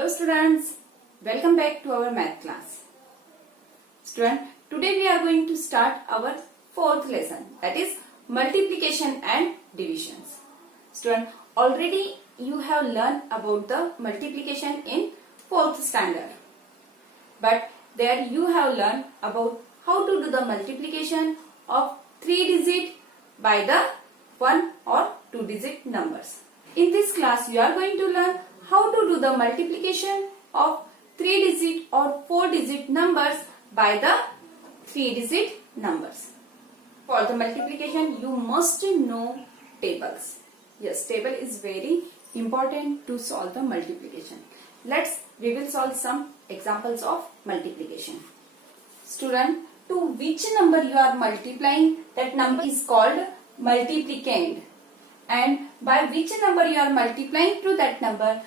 Hello students, welcome back to our math class. Student, today we are going to start our fourth lesson, that is multiplication and divisions. Student, already you have learned about the multiplication in fourth standard. But there you have learned about how to do the multiplication of 3-digit by the 1 or 2-digit numbers. In this class you are going to learn how to do the multiplication of 3-digit or 4-digit numbers by the 3-digit numbers. For the multiplication you must know tables. Yes, table is very important to solve the multiplication. We will solve some examples of multiplication. Student, to which number you are multiplying, that number is called multiplicand. And by which number you are multiplying to that number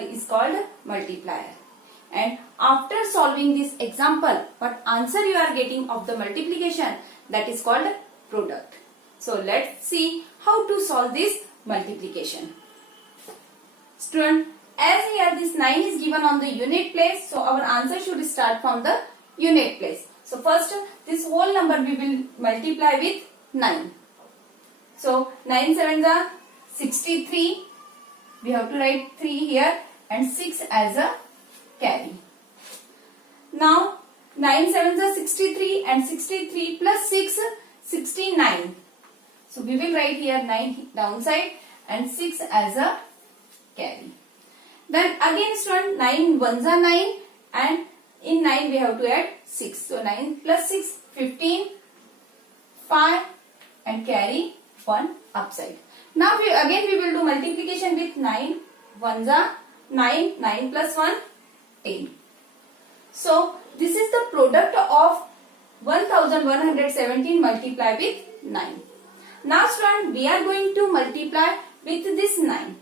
is called multiplier. And after solving this example, what answer you are getting of the multiplication, that is called product. So let's see how to solve this multiplication. Student, as here this 9 is given on the unit place, so our answer should start from the unit place. So first this whole number we will multiply with 9. So 9 sevens are 63. We have to write 3 here and 6 as a carry. Now 9 sevens are 63 and 63 plus 6 69. So we will write here 9 downside and 6 as a carry. Then again student, 9 ones are 9 and in 9 we have to add 6. So 9 plus 6 15, 5 and carry 1 upside. Now we will do multiplication with 9 ones are 9, 9 plus 1 10. So this is the product of 1117 multiplied with 9. Now student, we are going to multiply with this 9.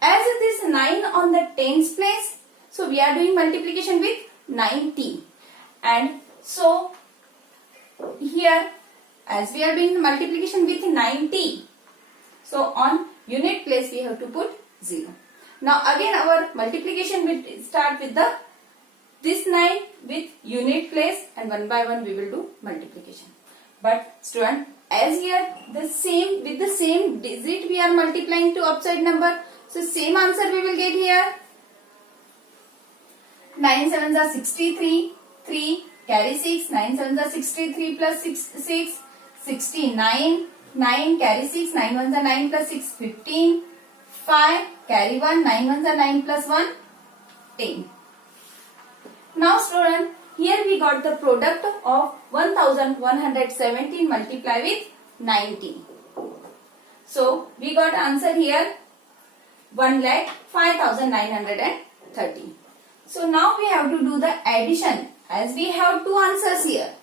As this 9 on the tens place, so we are doing multiplication with 90. And so here as we are doing multiplication with 90, so on unit place we have to put 0. Now again our multiplication will start with this 9 with unit place and one by one we will do multiplication. But student, as here with the same digit we are multiplying to upside number, so same answer we will get here. 9 sevens are 63, 3 carry 6, 9 sevens are 63 plus 6 69, 9 carry 6, 9 ones are 9 plus 6 15, 5 carry 1, 9 ones are 9 plus 1 10. Now student, here we got the product of 1117 multiplied with 90. So we got answer here 1,05,930. So now we have to do the addition, as we have two answers here,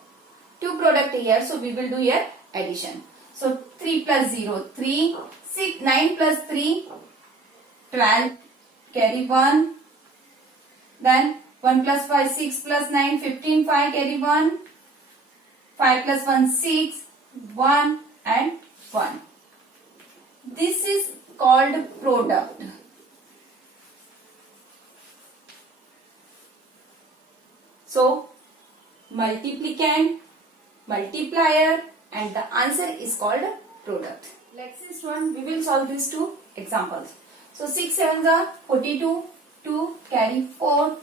two product here, so we will do here addition. So 3 plus 0 3, 6 9 plus 3 12 carry 1, then 1 plus 5 6 plus 9 15, 5 carry 1, 5 plus 1 6, 1 and 1. This is called product. So multiplicand, multiplier and the answer is called product. Let's see student, we will solve these two examples. So 6 sevens are 42, 2 carry 4,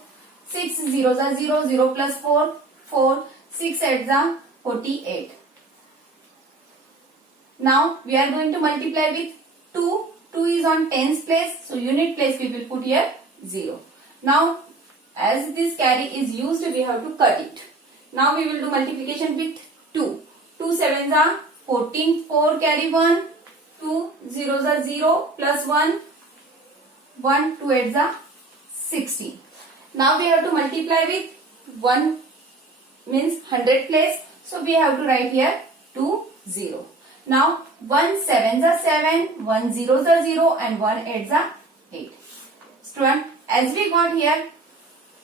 6 zeros are 0, 0 plus 4, 4, 6 eights are 48. Now we are going to multiply with 2, 2 is on tens place, so unit place we will put here 0. Now as this carry is used, we have to cut it. Now we will do multiplication with 2. 2 sevens are 14, 4 carry 1, 2 zeros are 0 plus 1, 1, 2 eights are 16. Now we have to multiply with 1 means 100 place. So we have to write here 2, 0. Now 1 sevens are 7, 1 zeros are 0 and 1 eights are 8. Student, as we got here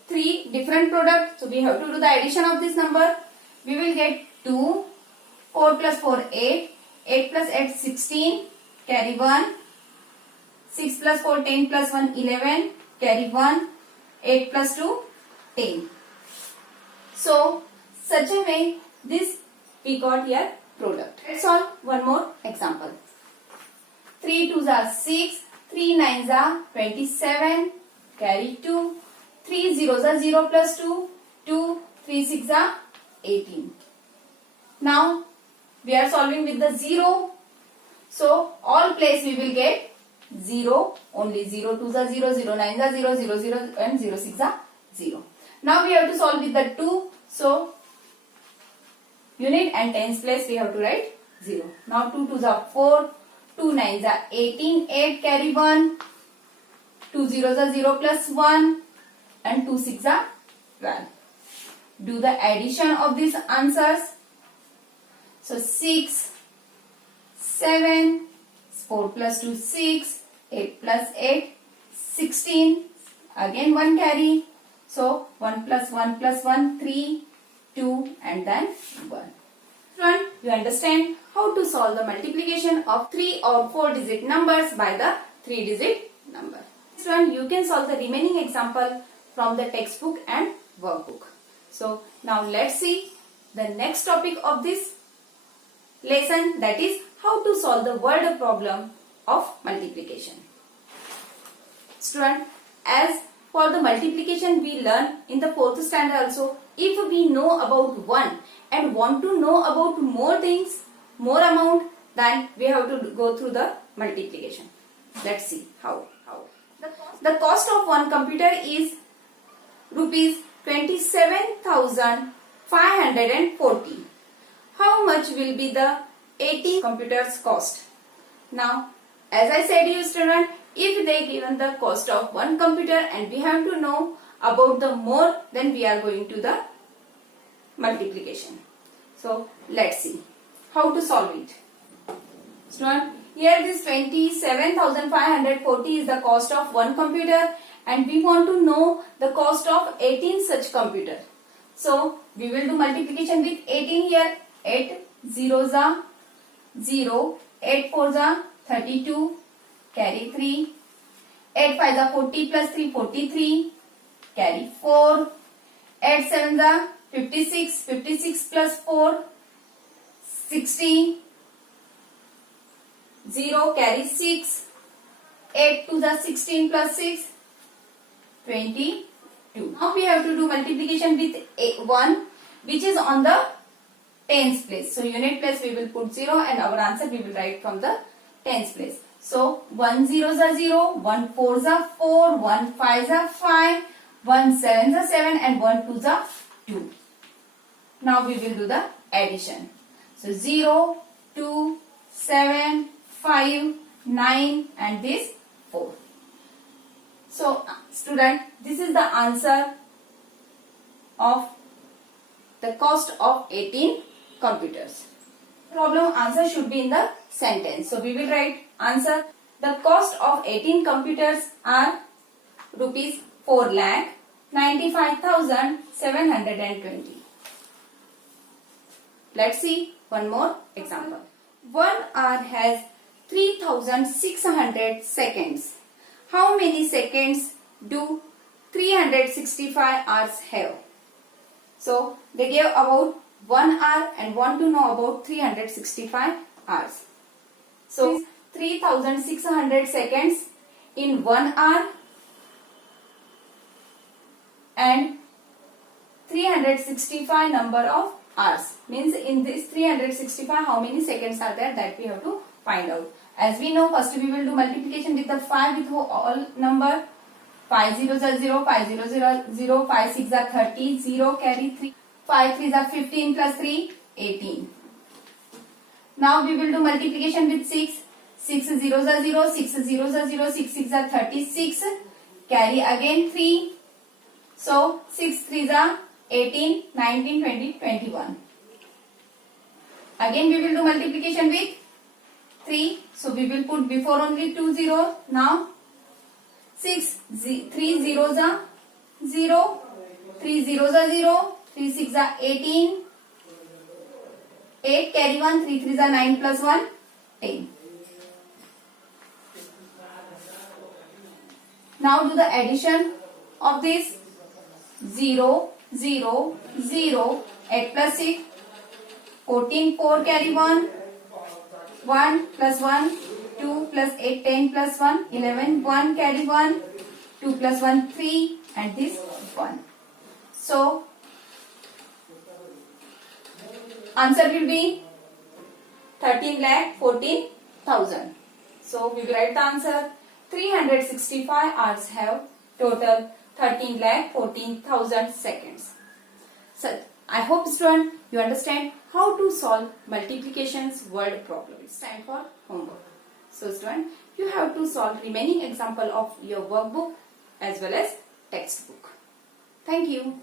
3 different products, so we have to do the addition of this number. We will get 2, 4 plus 4 8, 8 plus 8 16, carry 1, 6 plus 4 10 plus 1 11, carry 1, 8 plus 2, 10. So, such a way, this we got here product. Let's solve one more example. 3 2s are 6, 3 9s are 27, carry 2, 3 zeros are 0 plus 2, 2, 3 6 are 18. Now, we are solving with the 0. So, all place we will get 0, only 0 2s are 0, 0 9s are 0, 0 0 and 0 6 are 0. Now, we have to solve with the 2. So, unit and tens place we have to write 0. Now, 2 2s are 4, 2 9s are 18, 8 carry 1, 2 zeros are 0 plus 1 and 2 6s are 12. Do the addition of these answers. So, 6, 7, 4 plus 2, 6, 8 plus 8, 16, again 1 carry. So, 1 plus 1 plus 1, 3, 2 and then 1. Student, you understand how to solve the multiplication of 3 or 4 digit numbers by the 3 digit number. Student, you can solve the remaining example from the textbook and workbook. So, now let's see the next topic of this lesson, that is how to solve the word problem of multiplication. Student, as for the multiplication we learn in the 4th standard also, if we know about 1 and want to know about more things, more amount, then we have to go through the multiplication. Let's see how. The cost of one computer is rupees 27,540. How much will be the 18 computers cost? Now, as I said you student, if they given the cost of one computer and we have to know about the more, then we are going to the multiplication. So, let's see how to solve it. Student, here this 27,540 is the cost of one computer and we want to know the cost of 18 such computer. So, we will do multiplication with 18 here. 8 zeros are 0, 8 fours are 32, carry 3, 8 fives are 40 plus 3, 43, carry 4, 8 sevens are 56, 56 plus 4, 60, 0 carry 6, 8 2s are 16 plus 6, 22. Now we have to do multiplication with 1 which is on the tens place. So unit place we will put 0 and our answer we will write from the tens place. So 1 zeros are 0, 1 fours are 4, 1 fives are 5, 1 sevens are 7 and 1 twos are 2. Now we will do the addition. So 0, 2, 7, 5, 9 and this 4. So student, this is the answer of the cost of 18 computers. Problem answer should be in the sentence. So we will write answer. The cost of 18 computers are rupees 4,95,720. Let's see one more example. 1 hour has 3,600 seconds. How many seconds do 365 hours have? So they gave about 1 hour and want to know about 365 hours. So 3,600 seconds in 1 hour and 365 number of hours. Means in this 365 how many seconds are there, that we have to find out. As we know, first we will do multiplication with the 5 with all number. 5 zeros are 0, 5 zeros are 0, 5 6 are 30, 0 carry 3, 5 3s are 15 plus 3, 18. Now we will do multiplication with 6. 6 zeros are 0, 6 zeros are 0, 6 6 are 36, carry again 3. So 6 3s are 18, 19, 20, 21. Again we will do multiplication with 3. So we will put before only 2 zeros. Now 6, 3 zeros are 0, 3 zeros are 0, 3 6 are 18, 8 carry 1, 3 3s are 9 plus 1, 10. Now do the addition of this? 0, 0, 0, 8 plus 6, 14, 4 carry 1, 1 plus 1, 2 plus 8, 10 plus 1, 11, 1 carry 1, 2 plus 1, 3 and this 1. So, answer will be 13,14,000. So, we will write the answer. 365 hours have total 13,14,000 seconds. So, I hope student you understand how to solve multiplications word problem. It's time for homework. So student, you have to solve remaining example of your workbook as well as textbook. Thank you.